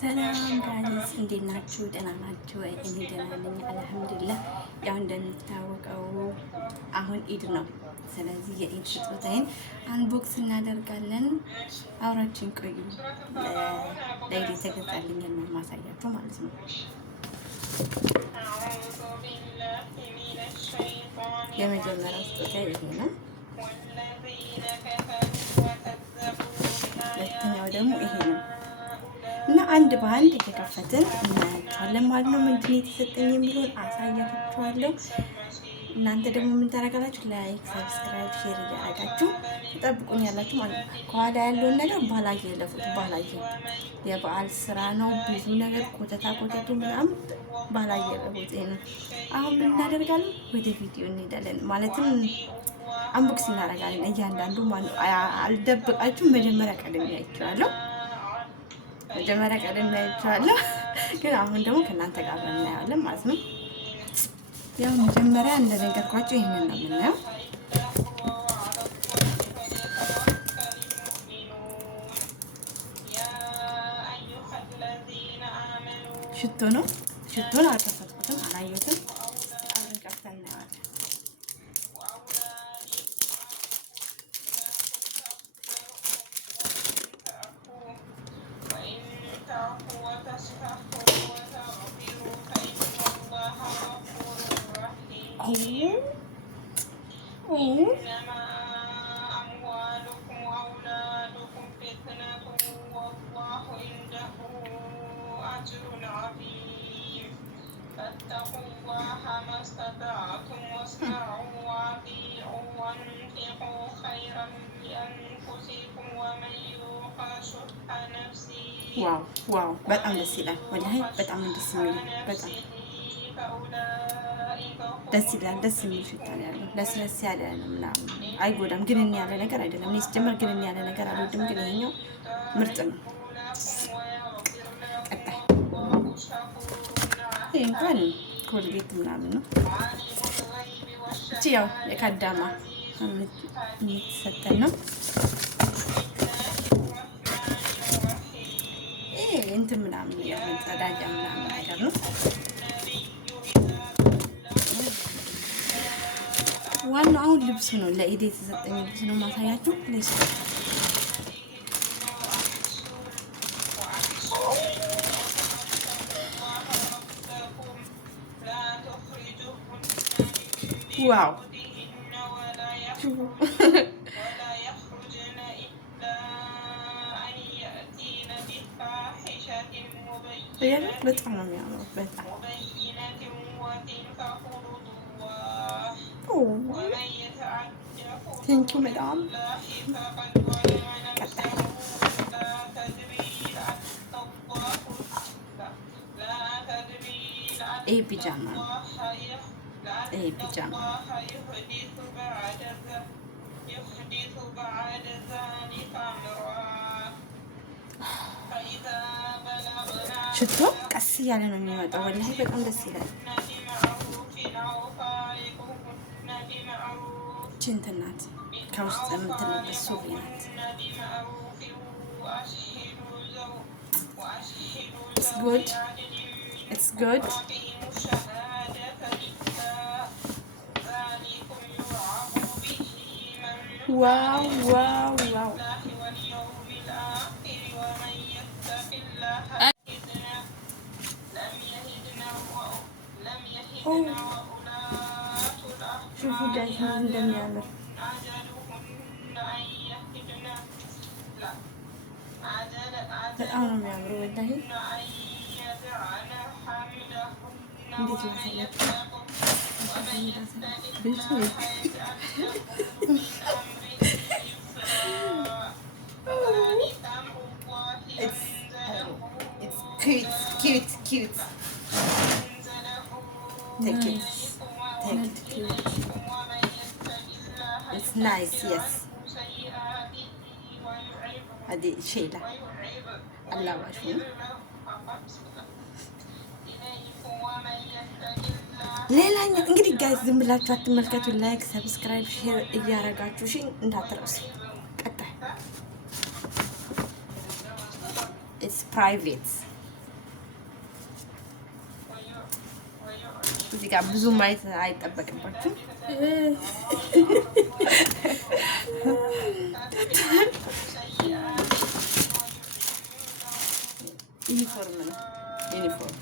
ሰላም ጋይስ እንዴት ናችሁ? ደህና ናችሁ? እኔ ደህና ነኝ አልሐምዱሊላህ። ያው እንደምታወቀው አሁን ኢድ ነው። ስለዚህ የኢድ ስጦታዬን አንቦክስ እናደርጋለን። አብራችን ቆዩ። ለኢድ የተገዛልኝን ነው ማሳያችሁ ማለት ነው። የመጀመሪያው ስጦታ ይሄ ነው። ሁለተኛው ደግሞ ይሄ ነው እና አንድ በአንድ እየከፈትን እናያቸዋለን ማለት ነው። ምንድን የተሰጠኝ የሚለውን አሳያችኋለሁ። እናንተ ደግሞ ምን ታደርጋላችሁ? ላይክ፣ ሰብስክራይብ፣ ሼር እያደረጋችሁ ትጠብቁኝ ያላችሁ ማለት ነው። ከኋላ ያለውን ነገር ባላየ ለፉት ባላየ የበዓል ስራ ነው። ብዙ ነገር ኮተቱ ምናምን ባላየ ለፉት ነው። አሁን ምን እናደርጋለን? ወደ ቪዲዮ እንሄዳለን። ማለትም አንቦክስ እናደርጋለን። እያንዳንዱ አልደብቃችሁም። መጀመሪያ ቀደም ያይቻለሁ ግን አሁን ደግሞ ከእናንተ ጋር እናያለን ማለት ነው። ያው መጀመሪያ እንደነገርኳችሁ ይሄንን ነው የምናየው። ሽቶ ነው። ሽቶን አልከፈትኩትም፣ አላየሁትም። አብረን ከፍተን እናየዋለን። فاتقوا الله ما استطعتم واسمعوا واطيعوا وانفقوا خيرا لأنفسكم ومن يوق شح نفسه ዋው በጣም ደስ ይላል። ወላሂ በጣም ደስ የሚል በጣም ደስ ይላል። ደስ የሚል ሽታ ነው ያለው። ለስለስ ያለ ነው ምናምን አይጎዳም። ግን ያለ ነገር አይደለም። እኔ ስጀምር ግን ያለ ነገር አልወድም። ግን ይሄኛው ምርጥ ነው። ቀጣይ ይሄ እንኳን ኮልጌት ምናምን ነው። እቺ ያው የካዳማ የምትሰጠን ነው። ይሄ እንትን ምናምን ያው መጸዳጃ ምናምን ነገር ነው። ዋናው አሁን ልብሱ ነው። ለኢድ የተሰጠኝ ልብስ ነው ማሳያችሁ። ለይስ ዋው በጣም ነው የሚያምረው። በጣም ቴንኪ በጣም ይሄ ፒጃማ ነው። ይሄ ፒጃማ ሽቶ ቀስ እያለ ነው የሚወጣው። ወላሂ በጣም ደስ ይላል። እንትን ናት ከውስጥ የምትለበስ ሱሪ ናት። It's good. ዋው ሹፉ ጋይስ እንደሚያምር በጣም ነው የሚያምረው። ወላሂ እንዴት ላሳያችሁ? It's cute. Take it. It's nice, yes. هذه شيلة الله واشوف. ሌላኛው እንግዲህ ጋይስ ዝም ብላችሁ አትመልከቱ። ላይክ፣ ሰብስክራይብ፣ ሼር እያረጋችሁ እሺ እንዳትረሱ። ቀጣይ ኢትስ ፕራይቬት እዚህ ጋር ብዙ ማየት አይጠበቅባችሁም። ዩኒፎርም ነው ዩኒፎርም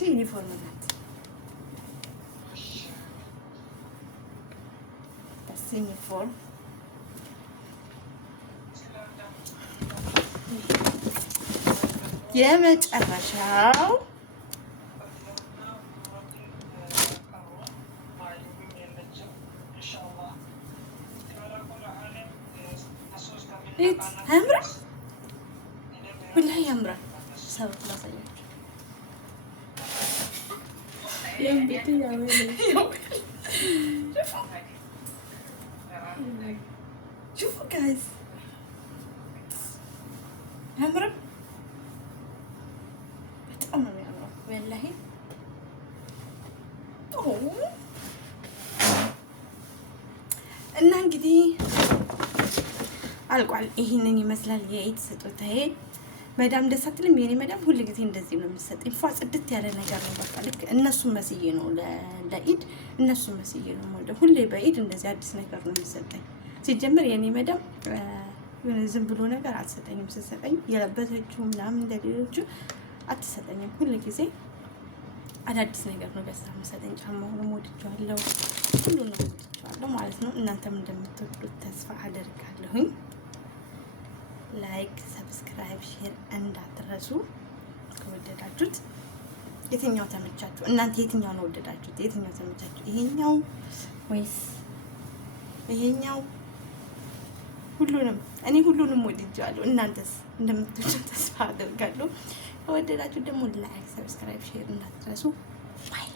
ዩኒፎርም ናት። ዩኒፎርም የመጨረሻው ያምራል፣ ወላሂ ያምራል። ሰው ላሳያችሁ ሹፉ ጋይስ ያምራል። በጣም ነው የሚያምረው ወላሂ። እና እንግዲህ አልቋል። ይሄንን ይመስላል የኢድ ስጦታዬ። መዳም ደስ አትልም? የኔ መዳም ሁሉ ጊዜ እንደዚህ ነው የምትሰጠኝ። ፏ ጽድት ያለ ነገር ነው። በቃ ልክ እነሱን መስዬ ነው ለኢድ እነሱን መስዬ ነው ማለት ሁሌ በኢድ እንደዚህ አዲስ ነገር ነው የምትሰጠኝ። ሲጀምር የኔ መዳም ዝም ብሎ ነገር አትሰጠኝም። ስትሰጠኝ የለበሰችው ምናምን እንደሌሎቹ አትሰጠኝም። ሁሉ ጊዜ አዳዲስ ነገር ነው ገዝታ የምትሰጠኝ። ጫማውንም ወድጄዋለሁ፣ ሁሉንም ወድጄዋለሁ ማለት ነው። እናንተም እንደምትወዱት ተስፋ አደርጋለሁኝ። ላይክ፣ ሰብስክራይብ፣ ሼር እንዳትረሱ። ከወደዳችሁት የትኛው ተመቻችሁ? እናንተ የትኛው ነው ወደዳችሁት? የትኛው ተመቻችሁ? ይሄኛው ወይስ ይሄኛው? ሁሉንም እኔ ሁሉንም ወድጄዋለሁ። እናንተስ እንደምትወዱት ተስፋ አደርጋለሁ። ከወደዳችሁ ደግሞ ላይክ፣ ሰብስክራይብ፣ ሼር እንዳትረሱ። ባይ